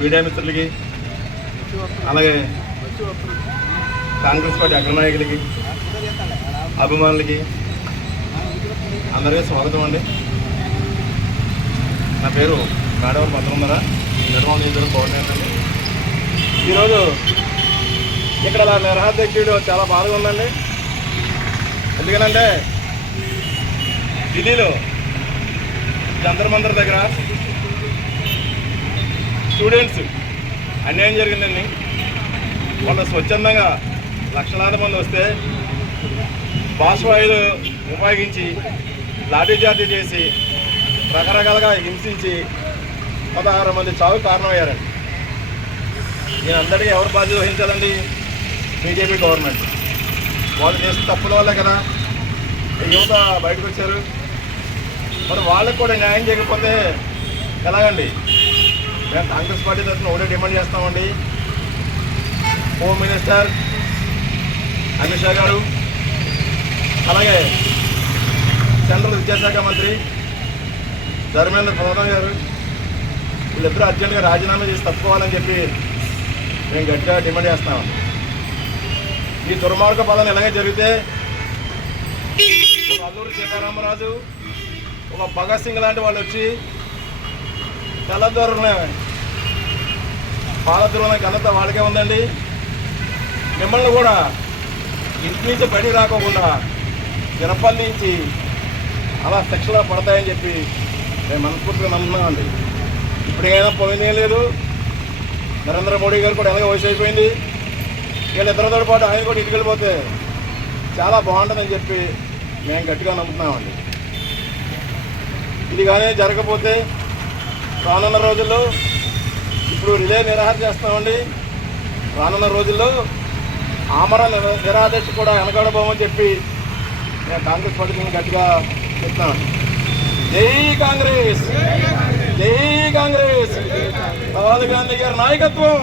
Media మిత్రులకి, అలాగే Congress party అగ్ర నాయకులకి, అభిమానులకి అందరికీ స్వాగతం అండి. నా పేరు మేడవరం 19 నిర్మల్ నియోజకవర్గం కోఆర్డినేటర్ అండి. ఈరోజు ఇక్కడ అలా నిరహార చేయడం చాలా బాధగా ఉందండి. ఎందుకనంటే ఢిల్లీలో జంతర్ మంతర్ దగ్గర స్టూడెంట్స్ అన్యాయం జరిగిందండి. వాళ్ళు స్వచ్ఛందంగా లక్షలాది మంది వస్తే బాష్పాయులు ఉపయోగించి లాఠీచార్జీ చేసి రకరకాలుగా హింసించి 16 మంది చావు కారణమయ్యారండి. దీనందరికీ ఎవరు బాధ్యత వహించాలండి? BJP government. వాళ్ళు చేసిన తప్పుల వల్లే కదా యువత బయటకు వచ్చారు. మరి వాళ్ళకి కూడా న్యాయం చేయకపోతే ఎలాగండి? మేము కాంగ్రెస్ పార్టీ తరఫున ఒకటే డిమాండ్ చేస్తామండి. హోమ్ మినిస్టర్ అమిత్ షా గారు, అలాగే సెంట్రల్ విద్యాశాఖ మంత్రి ధర్మేంద్ర ప్రధాన్ గారు, వీళ్ళిద్దరూ అర్జెంటుగా రాజీనామా చేసి తప్పుకోవాలని చెప్పి మేము గట్టిగా డిమాండ్ చేస్తాం. ఈ దుర్మార్గ పాలన ఇలాగే జరిగితే ఒక అల్లూరి సీతారామరాజు, ఒక భగత్ సింగ్ లాంటి వాళ్ళు వచ్చి తెల్లదొరని పాలదొరని ఘనత వాళ్ళకే ఉందండి. మిమ్మల్ని కూడా ఇంటి నుంచి బయటికి రాకోకుండా జనపల్లించి అలా శిక్షలో పడతాయని చెప్పి మేము మనస్ఫూర్తిగా నమ్ముతున్నామండి. ఇప్పుడేమైనా పోయిందేం లేదు. నరేంద్ర మోడీ గారు కూడా ఎలాగో వయసు అయిపోయింది. వీళ్ళిద్దరితో పాటు ఆయన కూడా ఇంటికి వెళ్ళిపోతే చాలా బాగుంటుందని చెప్పి మేము గట్టిగా నమ్ముతున్నామండి. ఇది కానీ జరగకపోతే రానున్న రోజుల్లో ఇప్పుడు రిలే నిరాహార చేస్తామండి. రానున్న రోజుల్లో ఆమర నిరాదీక్ష కూడా వెనకాడబోమని చెప్పి మేము కాంగ్రెస్ పార్టీని గట్టిగా చెప్తున్నామండి. జై కాంగ్రెస్, జై కాంగ్రెస్. రాహుల్ గాంధీ గారి నాయకత్వం.